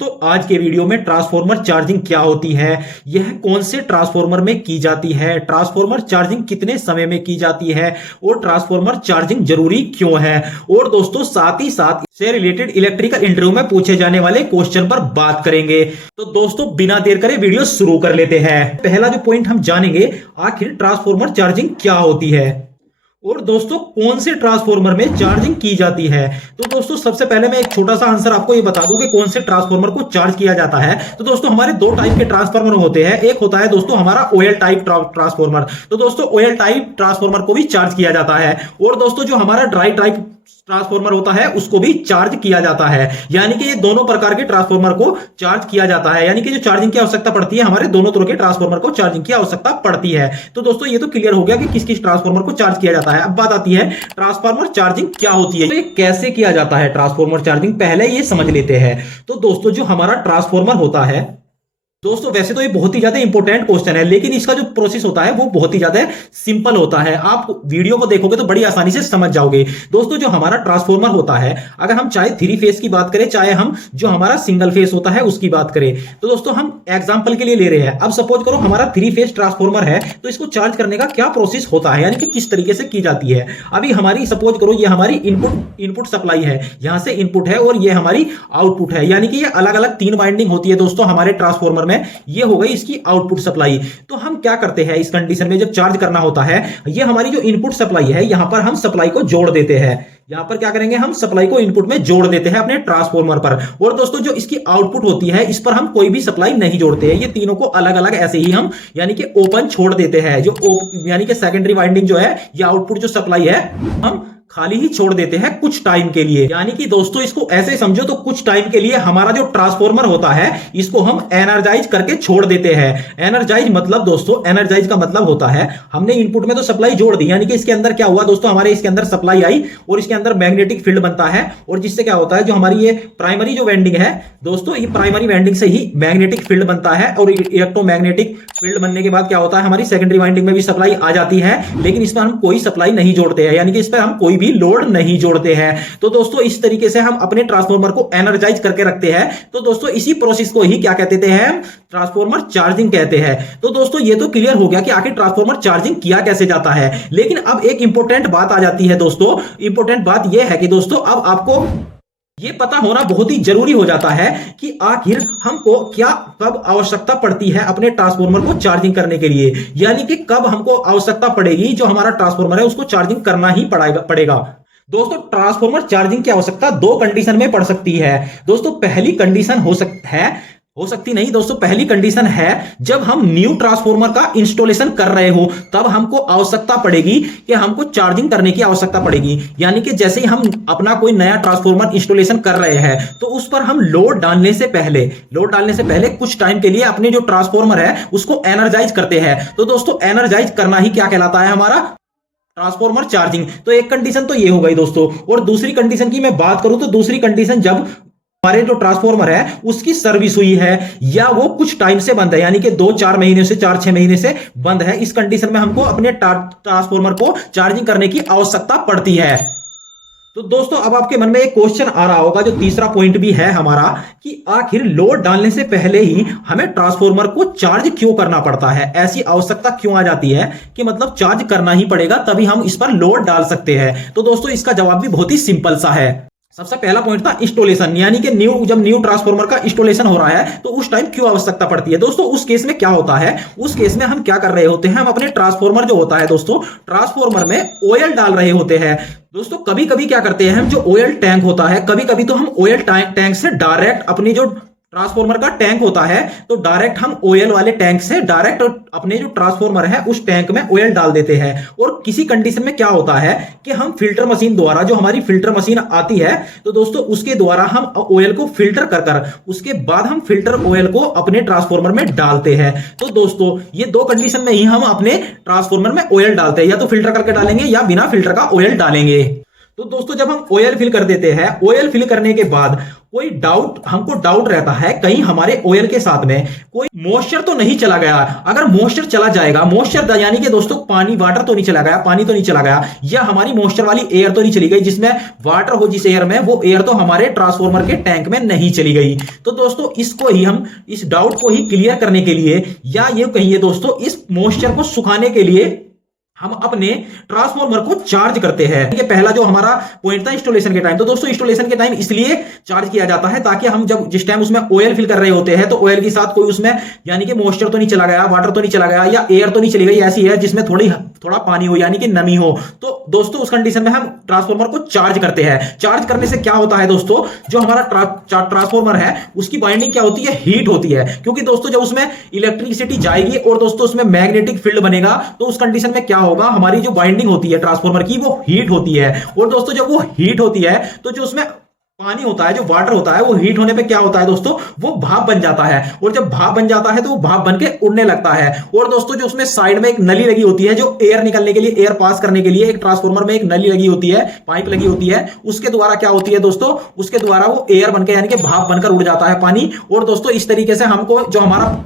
दोस्तों आज के वीडियो में ट्रांसफॉर्मर चार्जिंग क्या होती है, यह कौन से ट्रांसफॉर्मर में की जाती है, ट्रांसफॉर्मर चार्जिंग कितने समय में की जाती है और ट्रांसफॉर्मर चार्जिंग जरूरी क्यों है, और दोस्तों साथ ही साथ से रिलेटेड इलेक्ट्रिकल इंटरव्यू में पूछे जाने वाले क्वेश्चन पर बात करेंगे। तो दोस्तों बिना देर करे वीडियो शुरू कर लेते हैं। पहला जो पॉइंट हम जानेंगे, आखिर ट्रांसफॉर्मर चार्जिंग क्या होती है और दोस्तों कौन से ट्रांसफॉर्मर में चार्जिंग की जाती है। तो दोस्तों सबसे पहले मैं एक छोटा सा आंसर आपको ये बता दूं कि कौन से ट्रांसफॉर्मर को चार्ज किया जाता है। तो दोस्तों हमारे दो टाइप के ट्रांसफॉर्मर होते हैं। एक होता है दोस्तों हमारा ऑयल टाइप ट्रांसफॉर्मर। तो दोस्तों ऑयल टाइप ट्रांसफॉर्मर को भी चार्ज किया जाता है, और दोस्तों जो हमारा ड्राई टाइप ट्रांसफॉर्मर होता है उसको भी चार्ज किया जाता है। यानी कि ये दोनों प्रकार के ट्रांसफॉर्मर को चार्ज किया जाता है, यानी कि जो चार्जिंग की आवश्यकता पड़ती है हमारे दोनों तरह के ट्रांसफॉर्मर को चार्जिंग की आवश्यकता पड़ती है। तो दोस्तों ये तो क्लियर हो गया कि किस किस ट्रांसफॉर्मर को चार्ज किया जाता है। अब बात आती है ट्रांसफॉर्मर चार्जिंग क्या होती है, तो ये कैसे किया जाता है ट्रांसफॉर्मर चार्जिंग, पहले ये समझ लेते हैं। तो दोस्तों जो हमारा ट्रांसफॉर्मर होता है, दोस्तों वैसे तो ये बहुत ही ज्यादा इंपॉर्टेंट क्वेश्चन है, लेकिन इसका जो प्रोसेस होता है वो बहुत ही ज्यादा सिंपल होता है। आप वीडियो को देखोगे तो बड़ी आसानी से समझ जाओगे। दोस्तों जो हमारा ट्रांसफॉर्मर होता है, अगर हम चाहे 3 फेज की बात करें, चाहे हम जो हमारा सिंगल फेज होता है उसकी बात करें, तो दोस्तों हम एग्जांपल के लिए ले रहे हैं। अब सपोज करो हमारा 3 फेज ट्रांसफॉर्मर है, तो इसको चार्ज करने का क्या प्रोसेस होता है, यानी कि किस तरीके से की जाती है। अभी हमारी सपोज करो ये हमारी इनपुट सप्लाई है, यहां से इनपुट है और ये हमारी आउटपुट है, यानी कि ये अलग अलग 3 वाइंडिंग होती है दोस्तों हमारे ट्रांसफॉर्मर में। ये हो गई इसकी आउटपुट सप्लाई। तो हम क्या करते हैं इस कंडीशन में, जब चार्ज करना होता है, ये हमारी जो इनपुट सप्लाई है यहां पर हम सप्लाई को जोड़ देते हैं। यहां पर क्या करेंगे, हम सप्लाई को इनपुट में जोड़ देते हैं अपने ट्रांसफॉर्मर पर। और दोस्तों जो इसकी आउटपुट होती है इस पर हम कोई भी सप्लाई नहीं जोड़ते हैं, ये तीनों को अलग अलग ऐसे ही हम यानी कि ओपन छोड़ देते हैं। जो यानी कि सेकेंडरी वाइंडिंग जो है, ये आउटपुट जो सप्लाई है हम खाली ही छोड़ देते हैं कुछ टाइम के लिए। यानी कि दोस्तों इसको ऐसे समझो तो कुछ टाइम के लिए हमारा जो ट्रांसफॉर्मर होता है इसको हम एनर्जाइज करके छोड़ देते हैं। एनर्जाइज मतलब दोस्तों, एनर्जाइज का मतलब होता है हमने इनपुट में तो सप्लाई जोड़ दी, यानी कि इसके अंदर क्या हुआ दोस्तों, हमारे इसके अंदर सप्लाई आई और इसके अंदर मैग्नेटिक फील्ड बनता है, और जिससे क्या होता है जो हमारी ये प्राइमरी जो वेंडिंग है दोस्तों, ये प्राइमरी वेंडिंग से ही मैग्नेटिक फील्ड बनता है, और इलेक्ट्रोमैग्नेटिक फील्ड बनने के बाद क्या होता है हमारी सेकेंडरी वाइंडिंग में भी सप्लाई आ जाती है, लेकिन इस पर हम कोई सप्लाई नहीं जोड़ते हैं, यानी कि इस पर हम कोई भी लोड नहीं जोड़ते हैं। तो दोस्तों इस तरीके से हम अपने ट्रांसफॉर्मर को एनर्जाइज करके रखते हैं। तो दोस्तों इसी प्रोसेस को ही क्या कहते हैं, हम ट्रांसफॉर्मर चार्जिंग कहते हैं। तो दोस्तों ये तो क्लियर हो गया कि आखिर ट्रांसफॉर्मर चार्जिंग किया कैसे जाता है, लेकिन अब एक इंपॉर्टेंट बात आ जाती है दोस्तों। इंपॉर्टेंट बात यह है कि दोस्तों अब आपको ये पता होना बहुत ही जरूरी हो जाता है कि आखिर हमको क्या कब आवश्यकता पड़ती है अपने ट्रांसफॉर्मर को चार्जिंग करने के लिए, यानी कि कब हमको आवश्यकता पड़ेगी जो हमारा ट्रांसफॉर्मर है उसको चार्जिंग करना ही पड़ेगा। दोस्तों ट्रांसफॉर्मर चार्जिंग की आवश्यकता 2 कंडीशन में पड़ सकती है। दोस्तों पहली कंडीशन हो सकती नहीं दोस्तों, पहली कंडीशन है जब हम न्यू ट्रांसफॉर्मर का इंस्टॉलेशन कर रहे हो, तब हमको आवश्यकता पड़ेगी कि हमको चार्जिंग करने की आवश्यकता पड़ेगी। यानी कि जैसे ही हम अपना कोई नया ट्रांसफॉर्मर इंस्टॉलेशन कर रहे हैं तो उस पर हम लोड डालने से पहले कुछ टाइम के लिए अपने जो ट्रांसफॉर्मर है उसको एनर्जाइज करते हैं। तो दोस्तों एनर्जाइज करना ही क्या कहलाता है, हमारा ट्रांसफॉर्मर चार्जिंग। तो एक कंडीशन तो ये हो गई दोस्तों, और दूसरी कंडीशन की मैं बात करूं तो दूसरी कंडीशन जब हमारे जो ट्रांसफॉर्मर है उसकी सर्विस हुई है या वो कुछ टाइम से बंद है, यानी कि 2-4 महीने से 4-6 महीने से बंद है, इस कंडीशन में हमको अपने ट्रांसफॉर्मर को चार्जिंग करने की आवश्यकता पड़ती है। तो दोस्तों अब आपके मन में एक क्वेश्चन आ रहा होगा, जो तीसरा पॉइंट भी है हमारा, कि आखिर लोड डालने से पहले ही हमें ट्रांसफॉर्मर को चार्ज क्यों करना पड़ता है, ऐसी आवश्यकता क्यों आ जाती है कि मतलब चार्ज करना ही पड़ेगा तभी हम इस पर लोड डाल सकते हैं। तो दोस्तों इसका जवाब भी बहुत ही सिंपल सा है। सबसे पहला पॉइंट था इंस्टॉलेशन, यानी कि जब न्यू ट्रांसफॉर्मर का इंस्टॉलेशन हो रहा है तो उस टाइम क्यों आवश्यकता पड़ती है। दोस्तों उस केस में क्या होता है, उस केस में हम क्या कर रहे होते हैं, हम अपने ट्रांसफॉर्मर जो होता है दोस्तों, ट्रांसफॉर्मर में ऑयल डाल रहे होते हैं। दोस्तों कभी कभी क्या करते हैं हम, जो ऑयल टैंक होता है, कभी कभी तो हम ऑयल टैंक से डायरेक्ट अपनी जो ट्रांसफॉर्मर का टैंक होता है तो डायरेक्ट हम ऑयल वाले टैंक से डायरेक्ट अपने जो ट्रांसफॉर्मर है उस टैंक में ऑयल डाल देते हैं। और किसी कंडीशन में क्या होता है कि हम फिल्टर मशीन द्वारा, जो हमारी फिल्टर मशीन आती है तो दोस्तों उसके द्वारा हम ऑयल को फिल्टर कर उसके बाद हम फिल्टर ऑयल को अपने ट्रांसफॉर्मर में डालते हैं। तो दोस्तों ये 2 कंडीशन में ही हम अपने ट्रांसफॉर्मर में ऑयल डालते हैं, या तो फिल्टर करके डालेंगे या बिना फिल्टर का ऑयल डालेंगे। तो दोस्तों जब हम ऑयल फिल कर देते हैं, ऑयल फिल करने के बाद हमको डाउट रहता है कहीं हमारे ऑयल के साथ में कोई मॉइस्चर तो नहीं चला गया। अगर मॉइस्चर चला जाएगा, मॉइस्चर यानी कि दोस्तों पानी, वाटर तो नहीं चला गया, पानी तो नहीं चला गया, या हमारी मॉइस्चर वाली एयर तो नहीं चली गई, जिसमें वाटर हो जिस एयर में, वो एयर तो हमारे ट्रांसफॉर्मर के टैंक में नहीं चली गई। तो दोस्तों इसको ही हम, इस डाउट को ही क्लियर करने के लिए, या ये कहिए दोस्तों इस मॉइस्चर को सुखाने के लिए हम अपने ट्रांसफॉर्मर को चार्ज करते हैं। ये पहला जो हमारा पॉइंट था इंस्टॉलेशन के टाइम। तो दोस्तों इंस्टॉलेशन के टाइम इसलिए चार्ज किया जाता है ताकि हम जब जिस टाइम उसमें ऑयल फिल कर रहे होते हैं तो ऑयल के साथ कोई उसमें यानी कि मॉइस्चर तो नहीं चला गया, वाटर तो नहीं चला गया, या एयर तो नहीं चली गई ऐसी है जिसमें थोड़ा पानी हो यानी कि नमी हो। तो दोस्तों उस कंडीशन में हम ट्रांसफॉर्मर को चार्ज करते हैं। चार्ज करने से क्या होता है दोस्तों, जो हमारा ट्रांसफॉर्मर है उसकी बाइंडिंग क्या होती है, हीट होती है। क्योंकि दोस्तों जब उसमें इलेक्ट्रिसिटी जाएगी और दोस्तों उसमें मैग्नेटिक फील्ड बनेगा, तो उस कंडीशन में क्या होगा, हमारी जो बाइंडिंग होती है ट्रांसफॉर्मर की वो हीट होती है। और दोस्तों जब वो हीट होती है तो जो उसमें पानी होता है, जो वाटर होता है, वो हीट होने पे क्या होता है दोस्तों, वो भाप बन जाता है। और जब भाप बन जाता है तो वो भाप बन के उड़ने लगता है। और दोस्तों जो उसमें साइड में एक नली लगी होती है, जो एयर निकलने के लिए, एयर पास करने के लिए एक ट्रांसफॉर्मर में एक नली लगी होती है, पाइप लगी होती है, उसके द्वारा क्या होती है दोस्तों, उसके द्वारा वो एयर बनकर यानी कि भाप बनकर उड़ जाता है पानी। और दोस्तों इस तरीके से हमको जो हमारा,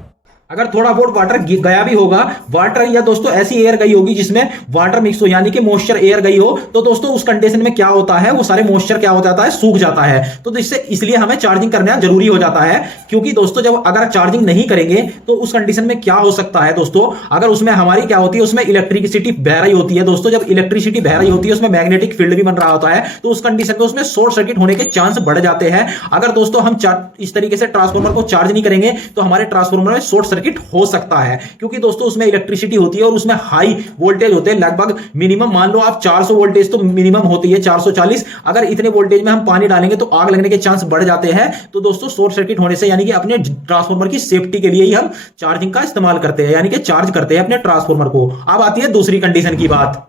अगर थोड़ा बहुत वाटर गया भी होगा, वाटर या दोस्तों ऐसी एयर गई होगी जिसमें वाटर मिक्स हो यानी कि मॉइस्चर एयर गई हो, तो दोस्तों उस कंडीशन में क्या होता है, वो सारे मॉइस्चर क्या हो जाता है, सूख जाता है। तो इसलिए हमें चार्जिंग करना जरूरी हो जाता है। क्योंकि दोस्तों जब अगर चार्जिंग नहीं करेंगे तो उस कंडीशन में क्या हो सकता है दोस्तों, अगर उसमें हमारी क्या होती है, उसमें इलेक्ट्रिसिटी बह रही होती है। दोस्तों जब इलेक्ट्रिसिटी बह रही होती है उसमें मैग्नेटिक फील्ड भी बन रहा होता है, तो उस कंडीशन में उसमें शॉर्ट सर्किट होने के चांस बढ़ जाते हैं। अगर दोस्तों हम इस तरीके से ट्रांसफॉर्मर को चार्ज नहीं करेंगे तो हमारे ट्रांसफॉर्मर में शॉर्ट सर्किट हो सकता है। क्योंकि दोस्तों उसमें इलेक्ट्रिसिटी होती है और उसमें हाई वोल्टेज होते हैं, लगभग मिनिमम मान लो आप 400 वोल्टेज तो मिनिमम होती है, 440। अगर इतने वोल्टेज में हम पानी डालेंगे तो आग लगने के चांस बढ़ जाते हैं। तो दोस्तों शॉर्ट सर्किट होने से यानी कि अपने ट्रांसफॉर्मर की सेफ्टी के लिए ही हम चार्जिंग का इस्तेमाल करते हैं, यानी कि चार्ज करते हैं अपने ट्रांसफॉर्मर को। अब आती है दूसरी कंडीशन की बात।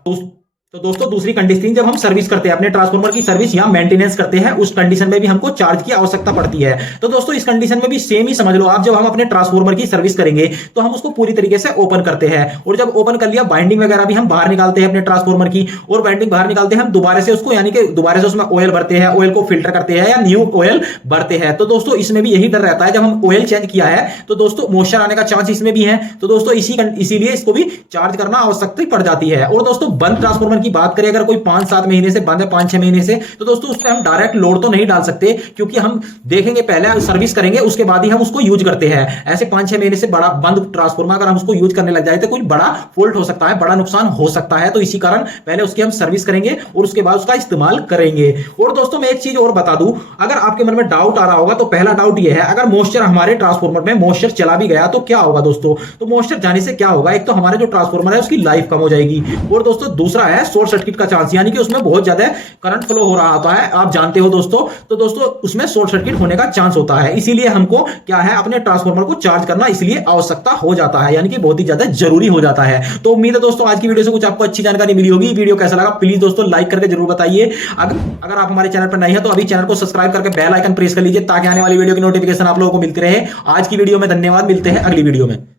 तो दोस्तों दूसरी कंडीशन, जब हम सर्विस करते हैं, अपने ट्रांसफॉर्मर की सर्विस या मेंटेनेंस करते हैं, उस कंडीशन में भी हमको चार्ज की आवश्यकता पड़ती है। तो दोस्तों इस कंडीशन में भी सेम ही समझ लो आप, जब हम अपने ट्रांसफॉर्मर की सर्विस करेंगे तो हम उसको पूरी तरीके से ओपन करते हैं। और जब ओपन कर लिया, बाइंडिंग वगैरह भी हम बाहर निकालते हैं अपने ट्रांसफॉर्मर की, और बाइंडिंग बाहर निकालते हैं हम दोबारा से उसको, यानी कि दोबारा से उसमें ऑयल भरते हैं, ऑयल को फिल्टर करते हैं या न्यू ऑयल भरते हैं। तो दोस्तों इसमें भी यही डर रहता है, जब हम ऑयल चेंज किया है तो दोस्तों मॉइस्चर आने का चांस इसमें भी है। तो दोस्तों इसीलिए इसको भी चार्ज करना आवश्यकता पड़ जाती है। और दोस्तों बंद ट्रांसफॉर्मर की बात करें, अगर कोई 5-7 महीने से बंद है, 5-6 महीने से, तो दोस्तों उस पर हम डायरेक्ट लोड तो नहीं डाल सकते, क्योंकि हम देखेंगे पहले सर्विस करेंगे उसके बाद ही हम उसको यूज करते हैं। ऐसे 5-6 महीने से बड़ा बंद ट्रांसफॉर्मर अगर हम उसको यूज करने लग जाए तो कोई बड़ा फॉल्ट हो सकता है, बड़ा नुकसान हो सकता है। तो इसी कारण पहले उसकी हम सर्विस करेंगे और उसके बाद उसका इस्तेमाल करेंगे। और दोस्तों मैं एक चीज और बता दूं, अगर आपके मन में डाउट आ रहा होगा तो पहला डाउट यह है, अगर मॉइस्चर हमारे ट्रांसफॉर्मर में मॉइस्चर चला भी गया तो क्या होगा दोस्तों। तो मॉइस्चर जाने से क्या होगा, एक तो हमारे जो ट्रांसफॉर्मर है उसकी लाइफ कम हो जाएगी, और दोस्तों दूसरा है शॉर्ट सर्किट का चांस, यानी कि उसमें बहुत ज्यादा करंट फ्लो हो रहा होता है, आप जानते हो दोस्तों। तो दोस्तों उसमें शॉर्ट सर्किट होने का चांस होता है। इसीलिए हमको क्या है, अपने ट्रांसफॉर्मर को चार्ज करना इसलिए आवश्यकता हो जाता है, यानी कि बहुत ही ज्यादा जरूरी हो जाता है। तो उम्मीद है दोस्तों आज की वीडियो से कुछ आपको अच्छी जानकारी मिली होगी। वीडियो कैसा लगा प्लीज दोस्तों लाइक करके जरूर बताइए। अगर आप हमारे चैनल पर नए हैं तो अभी चैनल को सब्सक्राइब करके बेल आइकन प्रेस कर लीजिए, ताकि आने वाली वीडियो की नोटिफिकेशन आप लोगों को मिलती रहे। आज की वीडियो में धन्यवाद, मिलते हैं अगली वीडियो में।